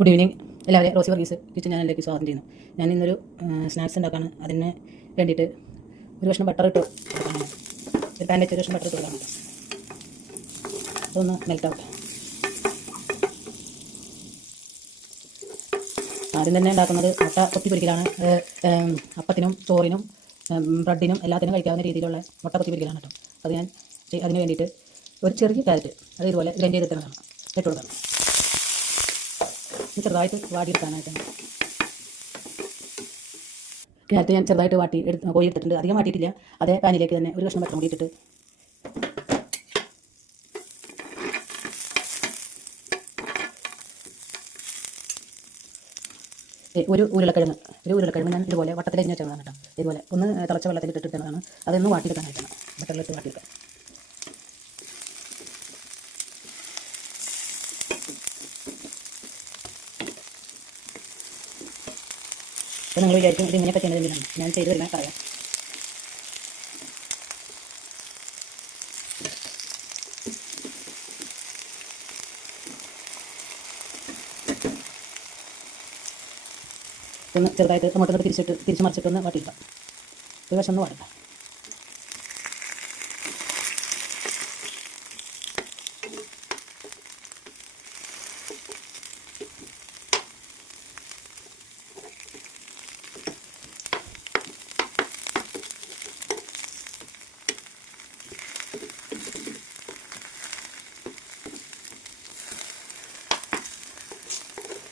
Good evening എല്ലാവരെയും Rossi Varghese kitchen ചാനലിലേക്ക് സ്വാഗതം ചെയ്യുന്നു. ഞാൻ ഇന്നൊരു സ്നാക്സ് ഉണ്ടാക്കാണ്. അതിന് വേണ്ടിയിട്ട് ഒരു കഷ്ണം ബട്ടർ ഇട്ട് കൊടുക്കാനാണ്. ഒരു പാൻ ഒരു കഷ്ണം ബട്ടർ ഇട്ട് കൊടുക്കാനുണ്ട് അതൊന്ന് ആവട്ടെ ആദ്യം തന്നെ ഉണ്ടാക്കുന്നത് മുട്ട കൊത്തി പൊരിക്കലാണ്. അപ്പത്തിനും ചോറിനും ബ്രെഡിനും എല്ലാത്തിനും കഴിക്കാവുന്ന രീതിയിലുള്ള മുട്ട കൊത്തി പൊരിക്കലാണ് കേട്ടോ. അത് ഞാൻ അതിന് വേണ്ടിയിട്ട് ഒരു ചെറിയ കാരറ്റ് അത് ഇതുപോലെ ഗ്രൈൻഡ് ചെയ്തിട്ടാണ് ഇട്ട് കൊടുക്കണം. ഇത് ചെറുതായിട്ട് വാടിയെടുക്കാനായിട്ടാണ് നേരത്തെ ഞാൻ ചെറുതായിട്ട് വാട്ടി എടുത്ത് കോഴി എടുത്തിട്ടുണ്ട് അധികം വാട്ടിയിട്ടില്ല. അതേ പാനിലേക്ക് തന്നെ ഒരു കഷ്ണം പറ്റം കൂടി ഇട്ടിട്ട്. ഏ, ഒരു ഉരുളക്കിഴങ്ങ് ഒരു ഉരുളക്കിഴങ്ങ് ഞാൻ ഇതുപോലെ വട്ടത്തിൽ ഞാൻ വെച്ചതാണ് കേട്ടോ. ഇതുപോലെ ഒന്ന് തിളച്ച വെള്ളത്തിൽ ഇട്ടിട്ടാണ് അതൊന്ന് വാട്ടിയെടുക്കാനായിട്ടാണ്. ബട്ടറിലിട്ട് വാട്ടിയെടുക്കാം. അപ്പോൾ നിങ്ങൾ വിചാരിക്കും ഇത് ഇങ്ങനെയൊക്കെ ചെയ്യുന്നത് എന്തിനാണ്? ഞാൻ ചെയ്തു തരുന്ന പറയാം. ചെറുതായിട്ട് അങ്ങോട്ടൊന്ന് തിരിച്ചിട്ട് തിരിച്ച് മറിച്ചിട്ടൊന്ന് വാട്ടിയിട്ടാം ഒരു വശം ഒന്ന് വാടക്കാം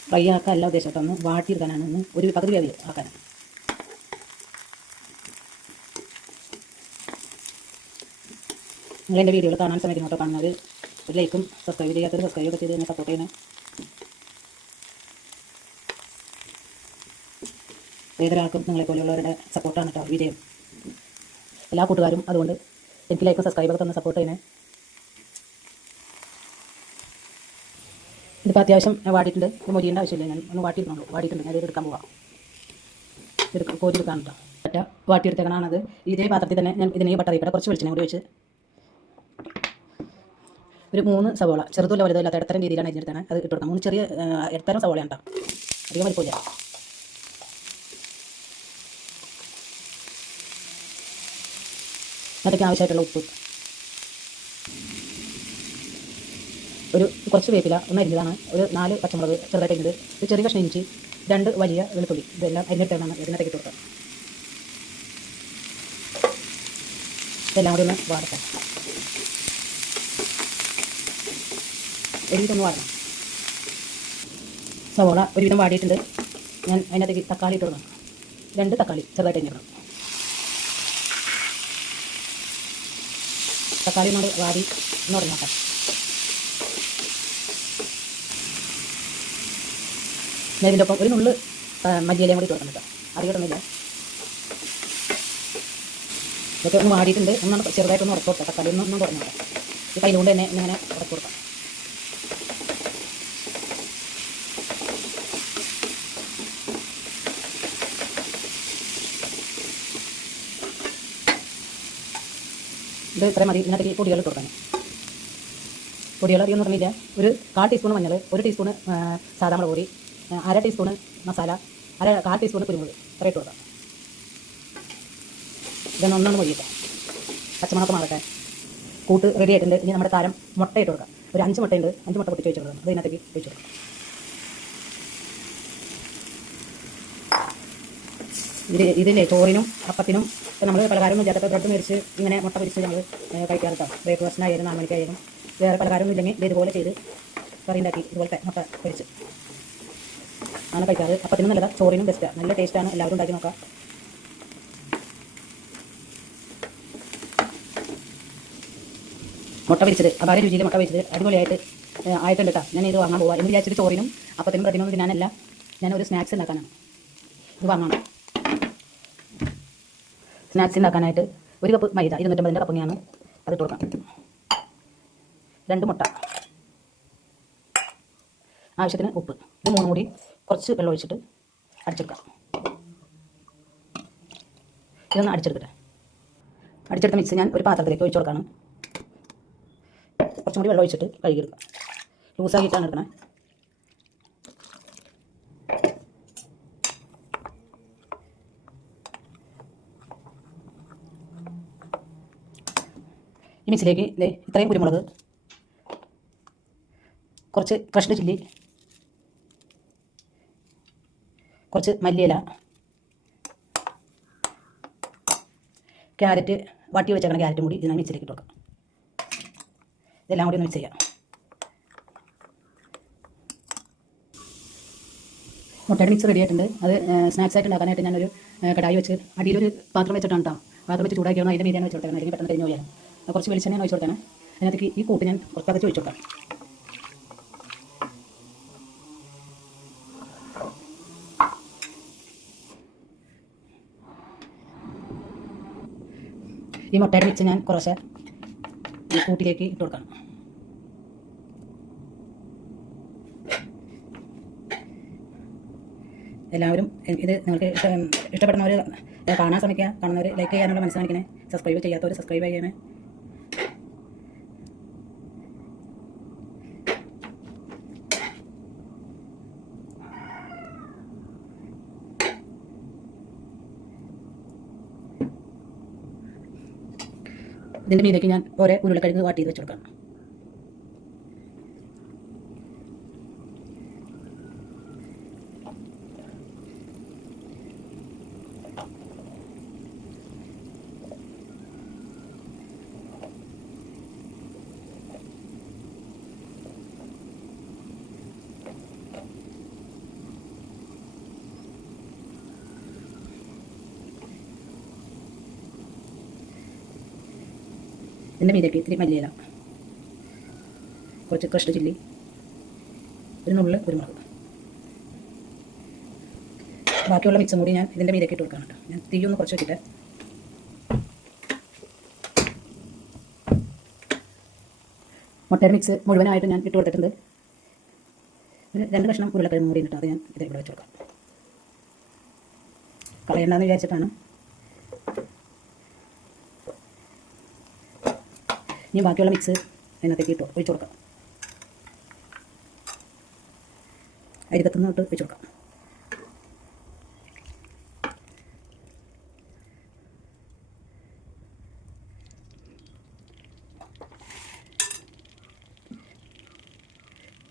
ഫ്രൈ ആക്കാൻ അല്ല ഉദ്ദേശം കേട്ടോ ഒന്ന് വാട്ടിയെടുക്കാനാണ്. ഒന്ന് ഒരു പകുതി വേവി ആക്കാനാണ്. നിങ്ങൾ എന്റെ വീഡിയോകൾ കാണാൻ സമയത്ത് കേട്ടോ കാണുന്നവർ ഒരു ലൈക്കും സബ്സ്ക്രൈബ് ചെയ്യാത്തൊരു സബ്സ്ക്രൈബ് ഒക്കെ ചെയ്ത് എന്നെ സപ്പോർട്ട് ചെയ്യണേ. ഏതൊരാൾക്കും നിങ്ങളെ പോലെയുള്ളവരുടെ സപ്പോർട്ടാണ് കേട്ടോ വിജയം എല്ലാ കൂട്ടുകാരും അതുകൊണ്ട് എനിക്ക് ലൈക്കും സബ്സ്ക്രൈബൊക്കെ തന്നെ സപ്പോർട്ട് ചെയ്യണേ. ഇതിപ്പോൾ അത്യാവശ്യം വാടിയിട്ടുണ്ട്. ഇത് മൊരിയേണ്ട ആവശ്യമില്ല. ഞാൻ ഒന്ന് വാട്ടിയിരുന്നുള്ളൂ വാടിയിട്ടുണ്ട്. ഞാൻ എടുക്കാൻ പോവാം. എടുക്കാം കോരി എടുക്കാൻ കേട്ടോ. പറ്റ വാട്ടിയെടുത്തേക്കണാണത്. ഇതേ പാത്രത്തിൽ തന്നെ ഞാൻ ഇതിനെ ബട്ടർ ഇവിടെ കുറച്ച് വെളിച്ചെണ്ണ കൂടി വെച്ച് ഒരു മൂന്ന് സവോള. ചെറുതുമില്ല വലുതുമില്ലാത്ത ഇടത്തരം രീതിയിലാണ് അരിഞ്ഞെടുത്താണ് അത് ഇട്ട് കൊടുക്കാം. മൂന്ന് ചെറിയ ഇടത്തരം സവോളയാണ് കേട്ടോ. അധികം വലിപ്പമില്ല. അതൊക്കെ ആവശ്യമായിട്ടുള്ള ഉപ്പ്. ഒരു കുറച്ച് വേപ്പില ഒന്ന് അരിഞ്ഞതാണ്. ഒരു നാല് പച്ചമുളക് ചെറുതായിട്ട് അരിഞ്ഞത് ഒരു ചെറിയ കഷ്ണം ഇഞ്ചി രണ്ട് വലിയ വെളുത്തുള്ളി. ഇതെല്ലാം അരിഞ്ഞിട്ടാണ് ഇതിനകത്തേക്ക് ഇട്ട് കൊടുക്കുക ഇതെല്ലാം കൂടി ഒന്ന് വാടട്ടെ. ഒരുവിധം ഒന്ന് വാടണം സവോള ഒരുവിധം വാടിയിട്ടുണ്ട്. ഞാൻ അതിനകത്തേക്ക് തക്കാളി ഇട്ട് രണ്ട് തക്കാളി ചെറുതായിട്ട് അരിഞ്ഞിടണം തക്കാളി നമ്മൾ വാടി എന്ന് ഉടങ്ങാട്ടെ ഞാൻ ഇതിന്റെ ഒപ്പം ഒരു നുള്ള് മല്ലിയിലയും കൂടി തുറക്കണം കേട്ടോ. അറിയട്ടൊന്നുമില്ല ഇതൊക്കെ ഒന്ന് വാടിയിട്ടുണ്ട്. ഒന്നാണ് ചെറുതായിട്ടൊന്ന് ഉറപ്പ് കൊടുക്കാം തക്കാളി ഒന്ന് ഒന്നും തുറന്നു. കേട്ടോ ഈ കയ്യിലുകൊണ്ട് തന്നെ ഇങ്ങനെ ഉറപ്പ് കൊടുക്കാം ഇത് ഇത്ര മതി. ഇതിനകത്തേക്ക് പൊടികൾ കൊടുക്കാൻ പൊടികൾ അധികം എന്ന് പറഞ്ഞില്ല. ഒരു കാൽ ടീസ്പൂൺ മഞ്ഞൾ ഒരു ടീസ്പൂൺ സാധാരണ മുളക് പൊടി അര ടീസ്പൂണ് മസാല അര കാൽ ടീസ്പൂണ് കുരുമുളക് ഇത്ര ഇട്ട് കൊടുക്കാം. ഇതൊന്ന് ഒന്നൊന്ന് മൊഴിയിട്ടാം പച്ചമുളക് മാറട്ടെ. കൂട്ട് റെഡി ആയിട്ടുണ്ട്. ഇനി നമ്മുടെ താരം മുട്ട ഇട്ട് കൊടുക്കാം. ഒരു അഞ്ച് മുട്ടയുണ്ട് അഞ്ച് മുട്ട പൊട്ടി വെച്ച് കൊടുക്കാം അത് ഇതിനകത്തേക്ക് വെച്ച് കൊടുക്കാം. ഇത് ഇതിന്റെ ചോറിനും അപ്പത്തിനും നമ്മൾ പലഹാരമൊന്നും ചേർത്ത് ബ്രെഡ് മേടിച്ച് ഇങ്ങനെ മുട്ട പൊരിച്ച് നമ്മൾ കഴിക്കാറുണ്ടോ ബ്രേക്ക്ഫാസ്റ്റിനായാലും നാല് മണിക്കായാലും. വേറെ പലഹാരമൊന്നും ഇല്ലെങ്കിൽ ഇത് ഇതുപോലെ ചെയ്ത് കറി ഉണ്ടാക്കി ഇതുപോലത്തെ മുട്ട പൊരിച്ച്. ആണ് കഴിക്കാറ്. അപ്പത്തിനും നല്ലതാണ് ചോറിനും ബെസ്റ്റാണ് നല്ല ടേസ്റ്റാണ് എല്ലാവരും ഉണ്ടാക്കി നോക്കാം. മുട്ട പൊരിച്ചത് അപാര രുചിയിൽ മുട്ട പൊരിച്ചത് അടിപൊളിയായിട്ട് ആയിട്ടുണ്ട് കേട്ടോ ഞാൻ ഇത് വാങ്ങാൻ പോവാം. എന്ന് വിചാരിച്ചിട്ട് ചോറിനും അപ്പത്തിനും പ്രതിമൊന്നും തിന്നാനല്ല ഞാൻ ഒരു സ്നാക്സ് ഉണ്ടാക്കാനാണ് ഇത് വാങ്ങണം. സ്നാക്സ് ഉണ്ടാക്കാനായിട്ട് ഒരു കപ്പ് മൈദ ഇരുന്നൂറ്റമ്പതിന്റെ കപ്പങ്ങയാണ് അത് ഇട്ട് കൊടുക്കാം. രണ്ട് മുട്ട. ആവശ്യത്തിന് ഉപ്പ്. ഇത് മൂന്നും കൂടി കുറച്ച് വെള്ളം ഒഴിച്ചിട്ട് അടിച്ചെടുക്കാം. ഇതൊന്ന് അടിച്ചെടുക്കട്ടെ അടിച്ചെടുത്ത മിക്സ് ഞാൻ ഒരു പാത്രത്തിലേക്ക് ഒഴിച്ചു കൊടുക്കാണ്. കുറച്ചും കൂടി വെള്ളം ഒഴിച്ചിട്ട് കഴുകിയെടുക്കാം. ലൂസാക്കിയിട്ടാണ് എടുക്കണേ. ഈ മിക്സിലേക്ക് ഇത്രയും കുരുമുളക് കുറച്ച് ക്രഷ്ഡ് ചില്ലി കുറച്ച് മല്ലിയില. ക്യാരറ്റ് വട്ടി വെച്ചേക്കണ ക്യാരറ്റും കൂടി ഇതിനെ മിക്സിലേക്ക് ഇട്ട് കൊടുക്കാം. ഇതെല്ലാം കൂടി ഒന്ന് മിക്സ് ചെയ്യാം. മുട്ടയുടെ മിക്സ് റെഡി ആയിട്ടുണ്ട്. അത് സ്നാക്സ് ആയിട്ട് ഉണ്ടാക്കാനായിട്ട് ഞാനൊരു കടായി വെച്ച് അടിയിലൊരു പാത്രം വെച്ചിട്ടാണ് കേട്ടോ പാത്രം വെച്ച് ചൂടാക്കിയാണ് അതിന്റെ മീതിയാണ് വെച്ച് കൊടുത്തത് അല്ലെങ്കിൽ പെട്ടെന്ന് കഴിഞ്ഞ് പോയാൽ കുറച്ച് വെളിച്ചെണ്ണയാണ് ഒഴിച്ച് കൊടുത്തേ അതിനകത്തേക്ക് ഈ കൂട്ട് ഞാൻ കുറച്ച് ഒഴിച്ച് കൊടുക്കാം. ഈ മുട്ടയുടെ മിക്സ് ഞാൻ ഈ കൂട്ടിലേക്ക് ഇട്ട് കൊടുക്കണം. എല്ലാവരും ഇത് നിങ്ങൾക്ക് ഇഷ്ട- ഇഷ്ടപ്പെടുന്നവർ കാണാൻ ശ്രമിക്കുക. കാണുന്നവർ ലൈക്ക് ചെയ്യാനുള്ള മനസ്സ് കാണിക്കണേ. സബ്സ്ക്രൈബ് ചെയ്യാത്തവർ സബ്സ്ക്രൈബ് ചെയ്യണേ. ഇതിന്റെ മീതേക്ക് ഞാൻ ഓരോ ഉരുളക്കിഴങ്ങ് വാട്ടി ചെയ്ത് വെച്ച് കൊടുക്കണം ഇതിന്റെ മീതേക്ക് ഇത്തിരി മല്ലിയില. കുറച്ച് ക്രഷ്ഡ് ചില്ലി ഒരു നുള്ളിൽ കുരുമുളക്. ബാക്കിയുള്ള മിക്സും കൂടി ഞാൻ ഇതിന്റെ മീതേക്ക് ഇട്ട് കേട്ടോ. ഞാൻ തീയൊന്ന് കുറച്ച് വെച്ചിട്ട്. മുട്ടയുടെ മിക്സ് മുഴുവനായിട്ട് ഞാൻ ഇട്ട് കൊടുത്തിട്ടുണ്ട്. ഒരു രണ്ട് കഷ്ണം ഉരുളക്കിഴങ്ങ് കൂടി ഇട്ടിട്ട് അത് ഞാൻ ഇത് ഇവിടെ വെച്ച് കൊടുക്കാം. കളയണ്ടെന്ന് വിചാരിച്ചിട്ടാണ് ഇനി ബാക്കിയുള്ള മിക്സ് അതിനകത്തേക്ക് ഇട്ട് ഒഴിച്ചു കൊടുക്കാം. അരികത്തുനിന്ന് ഇട്ട് ഒഴിച്ചു കൊടുക്കാം.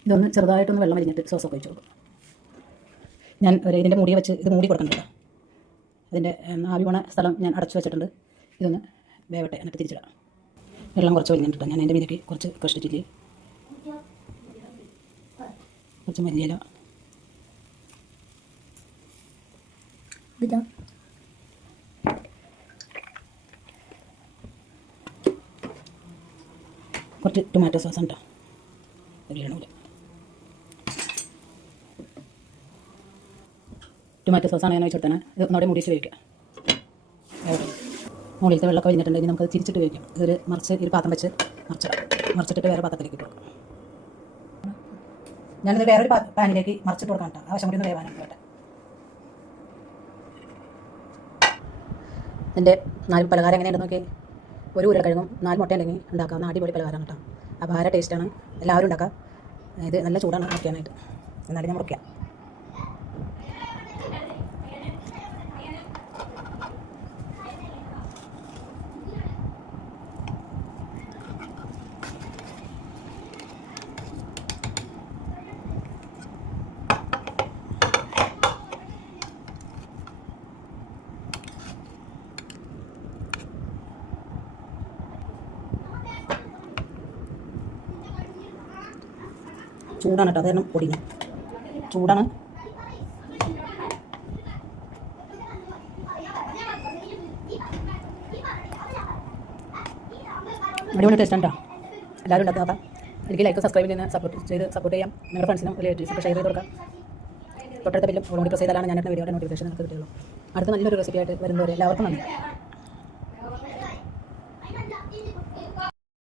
ഇതൊന്ന് ചെറുതായിട്ടൊന്ന് വെള്ളം അരിഞ്ഞിട്ട് സോസൊക്കെ ഒഴിച്ചു കൊടുക്കും. ഞാൻ ഒരു ഇതിന്റെ മൂടി വെച്ച് ഇത് മൂടി കൊടുക്കണ്ടല്ലോ. അതിന്റെ ആവി സ്ഥലം ഞാൻ അടച്ചു വെച്ചിട്ടുണ്ട്. ഇതൊന്ന് വേവട്ടെ എന്നിട്ട് തിരിച്ചിടാം. വെള്ളം കുറച്ച് വലിഞ്ഞിട്ട് ഞാൻ എന്റെ മീതിക്ക് കുറച്ച് കഷ്ടി ചില്ലി കുറച്ച് മല്ലിയില. കുറച്ച് ടൊമാറ്റോ സോസ് ഉണ്ടോ? ടൊമാറ്റോ സോസാണ് ഞാൻ വെച്ച് കൊടുത്തത് ഇത് ഒന്നോടെ മുടിച്ച് വേവിക്കുക മുകളിലത്തെ വെള്ളമൊക്കെ കഴിഞ്ഞിട്ടുണ്ടെങ്കിൽ നമുക്ക് തിരിച്ചിട്ട് വേവിക്കാം ഇതൊരു മറിച്ച് ഒരു പാത്രം വെച്ച് മറിച്ചിടാം. മറിച്ചിട്ടിട്ട് വേറെ പാത്രത്തിലേക്ക് ഇട്ട് കൊടുക്കാം. ഞാനിത് വേറൊരു പാനിലേക്ക് മറിച്ചിട്ട് കൊടുക്കാം കേട്ടോ. ആവശ്യം കൂടി ഒന്ന് വേവാനാണ് കേട്ടോ എന്റെ നാല് പലഹാരം എങ്ങനെയുണ്ടെന്ന് നോക്കി ഒരു ഉരുളക്കിഴങ്ങും നാല് മുട്ട ഉണ്ടെങ്കിൽ ഉണ്ടാക്കാവുന്ന അടിപൊളി പലഹാരം കേട്ടോ. അപാര ടേസ്റ്റാണ് എല്ലാവരും ഉണ്ടാക്കാം. ഇത് നല്ല ചൂടാണ് മുറിക്കാനായിട്ട് എന്നാലും ഞാൻ മുറിക്കാം. ചൂടാണ് കേട്ടോ അത് കാരണം പൊടിഞ്ഞു ചൂടാണ്. അടിപൊളി ടേസ്റ്റ് കേട്ടോ. എല്ലാവരും ഉണ്ടാക്കുക നോക്കാം എനിക്ക് ലൈക്ക് സബ്സ്ക്രൈബ് ചെയ്യുന്ന സപ്പോർട്ട് ചെയ്ത് സപ്പോർട്ട് ചെയ്യാം. നിങ്ങളുടെ ഫ്രണ്ട്സിനും റിലേറ്റീവ്സിനും ഷെയർ ചെയ്ത് കൊടുക്കാം തൊട്ടടുത്ത ബില്ലും ഓൾറെഡി പ്രസ് ചെയ്താലാണ് ഞാൻ വീഡിയോയുടെ നോട്ടിഫിക്കേഷൻ നിങ്ങൾക്ക് കിട്ടുള്ളൂ അടുത്ത നല്ലൊരു റെസിപ്പി ആയിട്ട് വരുന്നവരെ എല്ലാവർക്കും നന്ദി.